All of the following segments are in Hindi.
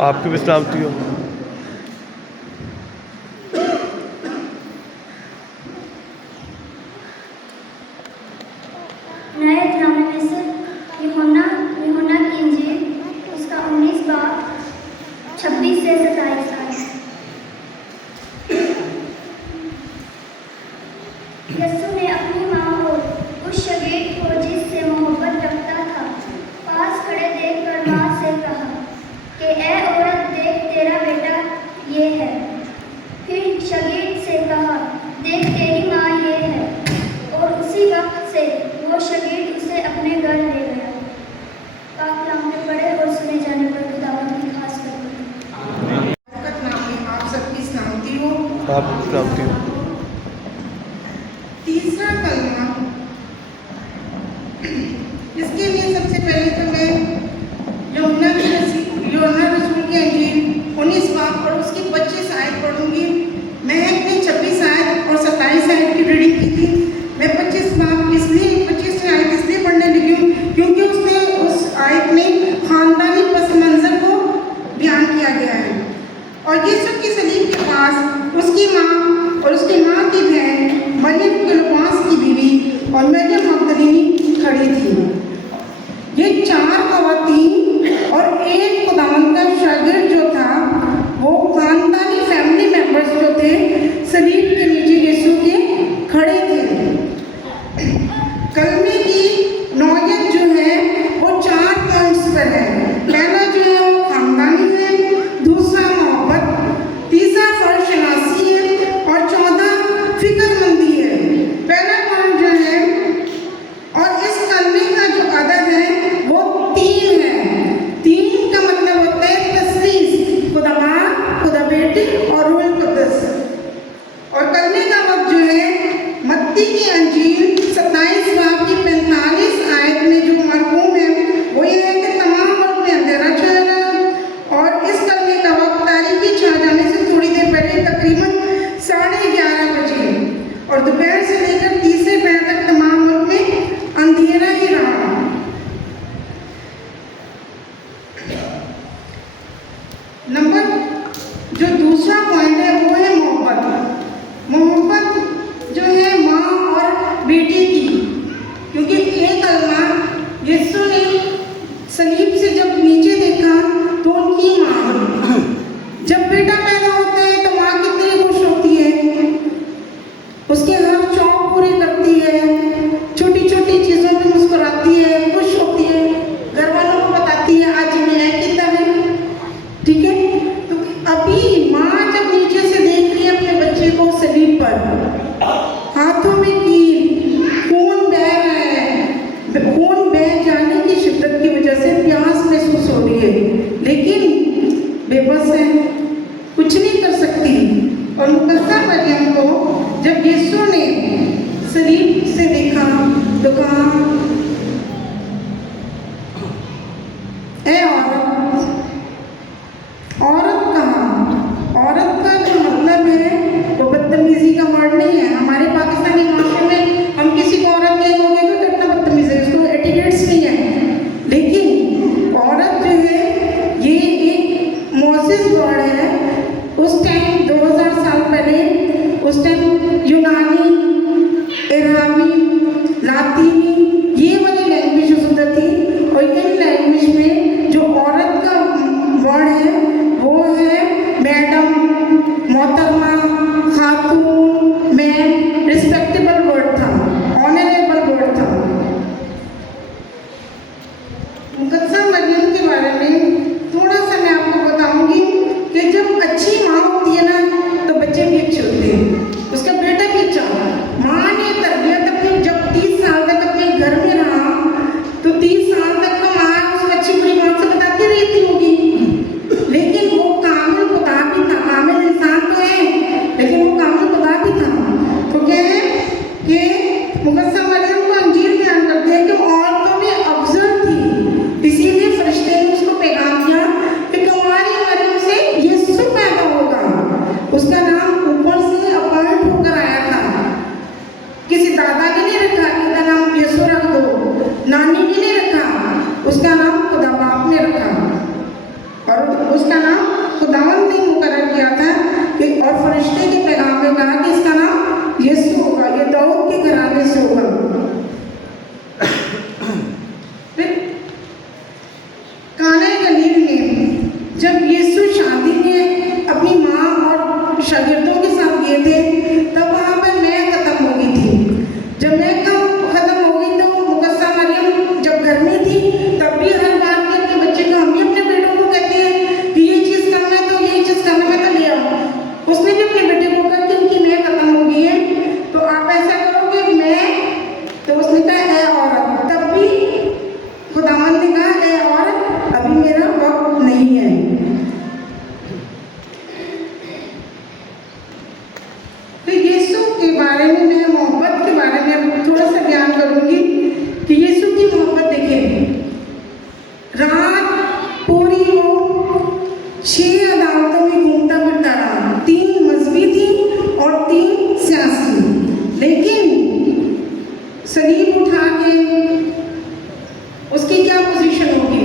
आपकी भी सलामती हो। नए ड्रामे में से यूहन्ना की इंजील उसका 19 बाब 26 से 27 आयत। यीशु ने अपनी माँ और उस शगीर को जिससे मोहब्बत रखता था पास खड़े देखकर माँ से कहा कि ए औरत, देख तेरा बेटा ये है। फिर शगीर से कहा, देख तेरी माँ ये है। और उसी वक्त से वो शगीर उसे अपने घर ले गया। पाक कलाम में पढ़े और सुने जाने पर खुदावंद की खास बरकत। बरकत नाम में आप सबकी सलामती हो। आपकी सलामती हो। तीसरा कलमा, इसके लिए सबसे पहले तो मैं यूहन्ना रसूल की इंजील 19 बाब और उसकी 25 आयत पढ़ूंगी। मैं अपनी 26 आयत और 27 आयत की रीडिंग की थी। मैं 25 बाब इसलिए 25 आयत इसलिए पढ़ने लगी हूँ क्योंकि उस आयत में खानदानी पस मंजर को बयान किया गया है। और यीशु की सलीब के पास उसकी माँ और उसकी माँ की बहन मरियम क्लोपास की बीवी और मरियम मगदलीनी खड़ी थी। ये 4 खवातीन और एक खुदावंद का शागिर्द जो था, वो खानदानी फैमिली मेंबर्स जो थे सलीब के नीचे यीशु के खड़े थे। कलमे की नौयत जो है वो 4 पॉइंट्स पर है। पहला जो है वो खानदानी है, दूसरा मोहब्बत, तीसरा फर्शनासी है और 14 फिक्रमंदी है। पहला पॉइंट जो है और इस कलमे का जो अदद है वो 3 है। 3 का मतलब होता है तस्लीस, खुदा माँ, खुदा बेटी और रूह कुद्दस। और कलमे का वक्त जो है मत्ती की अंजील 27 बाब की 45 आयत में जो मरकूम है वो ये है कि तमाम वक्त में अंधेरा छाया और इस कलमे का वक्त तारीकी छा जाने से थोड़ी देर पहले तकरीबन 11:30 बजे और दोपहर से लेकर तीसरे पहर तक तमाम वक्त में अंधेरा ही रहा। नंबर जो दूसरा पॉइंट है वो है मोहब्बत। मोहब्बत जो है माँ और बेटी की, क्योंकि एक कलमा यीशु ने सलीब से जब नीचे देखा तो उनकी माँ, जब बेटा पैदा होता है तो माँ कितनी खुश होती है, उसके हर शौक पूरे करती है, छोटी छोटी चीज़ों में मुस्कुराती है, खुश होती है, घर वालों को बताती है आज मैं कितना है। ठीक है, तो अभी माँ जब नीचे से देख रही है अपने बच्चे को सलीब पर, हाथों में कील, खून बह रहा है, खून बह जाने की शिद्दत की वजह से प्यास महसूस हो रही है, लेकिन बेबस है, कुछ नहीं कर सकती। और मुकद्दस मरियम को जब यीशु ने सलीब से देखा तो कहा, ए औरत कहाँ? औरत का जो मतलब है वो बदतमीजी का वर्ड नहीं है। हमारे पाकिस्तानी माशरे में हम किसी को औरत कहेंगे तो कितना बदतमीज है, उसको एटिकेट्स नहीं है। लेकिन औरत जो है ये एक मोजिज़ वर्ड है। उस टाइम 2000 साल पहले, उस टाइम यूनानी, अरामी, लातीनी ये वाली लैंग्वेज उधर थी और इन लैंग्वेज में जो औरत का वर्ड है वो है मैडम, मोहतरमा, खातून, मैम, रिस्पेक्टेबल वर्ड था, ऑनरेबल वर्ड था। मुकद्दस मरियम के बारे में थोड़ा सा मैं आपको बताऊंगी कि जब अच्छी माँ होती है ना तो बच्चे भी अच्छे होते हैं, उसका बेटा भी अच्छा। माँ ने तरबियत उसका नाम खुदावंद ने मुकर्रर किया था कि और फरिश्ते के पैगाम में कहा कि इसका नाम यीशु होगा, ये दाऊद के घराने से होगा। फिर काना गलील में जब यीशु शादी में अपनी माँ और शागिर्दों के साथ गए थे, तब वहाँ पर मैं खत्म हो गई थी। जब मैं खत्म हो गई तो मुकद्दसा मरियम जब घर में थी, तब भी हर बार के अपने बच्चे को, हम भी अपने बेटों को कहते हैं कि ये चीज़ करना है तो ये चीज़ करना है तो ले आओ। उसने भी अपने बेटे को कहा कि उनकी मैं खत्म हो गई है तो आप ऐसा करोगे मैं, तो उसने कहा ए औरत, तब भी खुदावंद ने कहा ए औरत अभी मेरा वक्त नहीं है। तो यीशु के बारे में, मैं मोहब्बत के बारे में अब थोड़ा सा बयान करूंगी कि यीशु की मोहब्बत देखिए, रात पूरी वो 6 अदालतों में घूमता फिरता रहा, 3 मजहबी थी और 3 सियासी, लेकिन सलीब उठा के उसकी क्या पोजीशन होगी?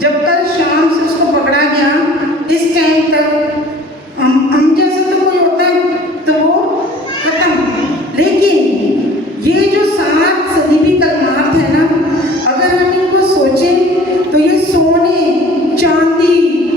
जब कल शाम से उसको पकड़ा गया, इस टाइम तक हम जैसा तो कोई होता तो वो खत्म, लेकिन ये जो 7 सलीबी कलमात है ना, अगर हम इनको सोचें तो ये सोने, चांदी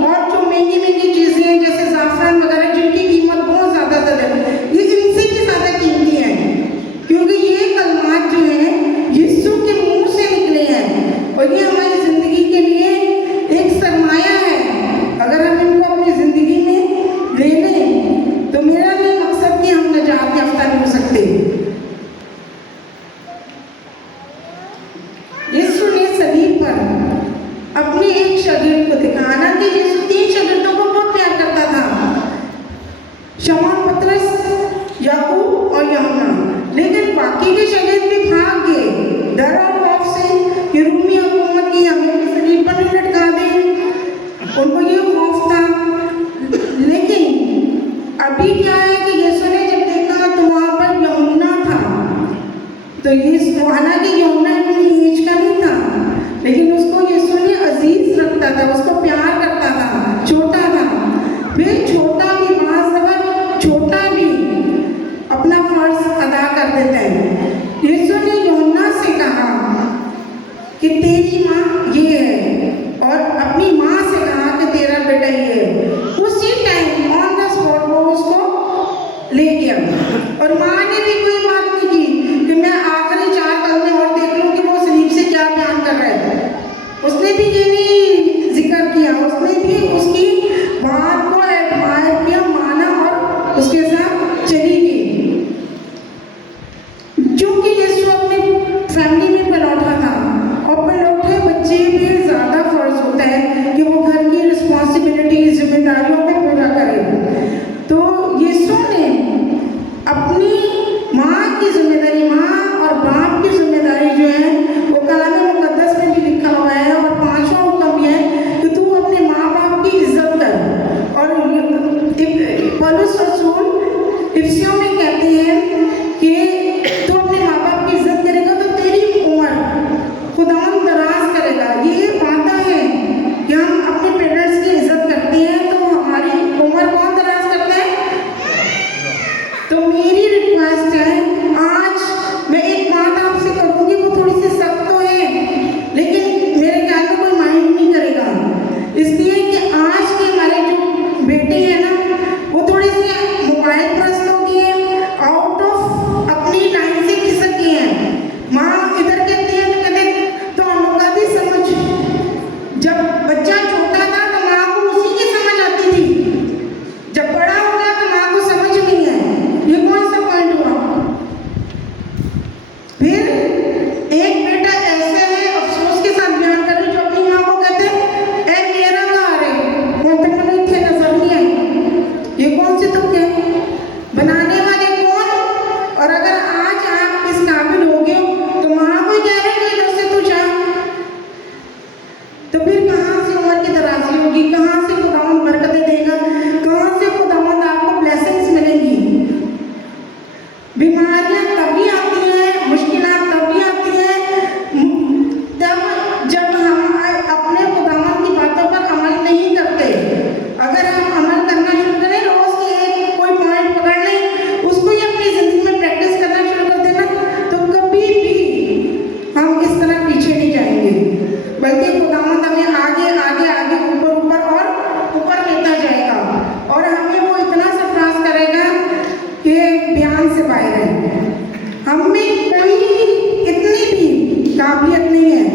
और जो महंगी महंगी चीज़ें हैं जैसे ज़ाफ़रान वगैरह, जिनकी कीमत बहुत ज़्यादा है, ये इनसे भी ज़्यादा कीमती है, क्योंकि ये कलमात जो हैं यीशु के मुंह से निकले हैं और ये हमारी ज़िंदगी के लिए एक सरमाया है। अगर हम इनको अपनी ज़िंदगी में ले लें तो मेरा नहीं मकसद कि हम नजात याफ्ता नहीं हो सकते। यीशु ने सलीब पर अपने एक शागिर्द को दिखाया, हालांकि यीशु 3 शागिर्दों को बहुत प्यार करता था, शमौन पतरस, याकूब और यूहन्ना, लेकिन बाकी के शागिर्द भी भाग गए डर और खौफ से कि रोमी हुकूमत की हमें भी सलीब पर नहीं लटका दें, उनको ये खौफ था। लेकिन अभी क्या है कि यीशु ने जब देखा तो वहाँ पर यूहन्ना था, तो ये हालांकि यूहन्ना इतनी एज का नहीं था, लेकिन उसको यीशु ने अजीज रखता था, उसको प्यार करता था, छोटा था। फिर छोटा भी छोटा भी अपना फर्ज अदा कर देता है। यीशु ने यूहन्ना से कहा कि तेरी माँ ये है, और अपनी माँ से कहा कि तेरा बेटा ये है। उसी टाइम ऑन द स्पॉट वो उसको ले गया, और माँ ने भी कोई बात नहीं की कि मैं आखिरी 4 कलमे और देख लूँ कि वो सलीब से क्या बयान कर रहा है। उसने भी ये नहीं जिक्र किया, उसने भी उसकी बात को एडमायर किया, माना और उसके साथ चली गई। क्योंकि यीशु अपने फैमिली में पलौठा था, और पलौठे बच्चे भी ज़्यादा फर्ज होता है कि वो घर की रिस्पॉन्सिबिलिटी, जिम्मेदारियों को पूरा करें। तो यीशु ने अपनी माँ की जिम्मेदारी, माँ और बाप की जिम्मेदारी जो है वो कलाम मुकद्दस में भी लिखा हुआ है, और 5वां हुक्म भी है कि तू अपने माँ बाप की इज्जत कर। और पौलुस रसूल इफिसियों में कहते हैं कि तू अपने माँ बाप की इज्जत करेगा तो तेरी उम्र खुदावंद दराज करेगा। ये वादा है कि हम अपने पेरेंट्स की इज्जत करते हैं तो हमारी उम्र कौन दराज करता है? तो मेरी रिक्वेस्ट है, आज मैं एक बात आपसे करूँगी, वो थोड़ी सी सख्त तो है, लेकिन मेरे ख्याल में कोई माइंड नहीं करेगा, इसलिए कि आज के हमारे जो बेटे हैं ना, वो थोड़ी सी मोबाइल प्रस्त हो गए हैं, आउट ऑफ अपनी लाइन से खिसक गए हैं। माँ इधर कहती है तो कहते तो अनुवादी समझ, जब बच्चा छोटा था तो माँ को उसी की समझ आती थी, जब बड़ा हो गया तो माँ को समझ नहीं है। ये कौन सा पॉइंट हुआ? फिर एक बेटा ऐसे है, अफसोस के साथ बयान कर रही, जो अपनी माँ को कहते ए मेरा घर है, कौन तक नहीं थे, नजर नहीं आई। ये कौन से तुक है? बनाने वाले कौन? और अगर आज आप इस काबिल हो गए तो माँ को कह रहे हैं इधर से तू जा, तो फिर कहाँ से उम्र की दराजी होगी, कहाँ से खुदावंद बरकतें देगा, कहाँ से खुदावंद आपको ब्लेसिंग्स मिलेंगी। बीमारियां तभी आती हैं, मुश्किलात तभी आती हैं तब जब हम अपने खुदावंद की बातों पर अमल बाहर है। हम में कोई इतनी भी काबिलियत नहीं है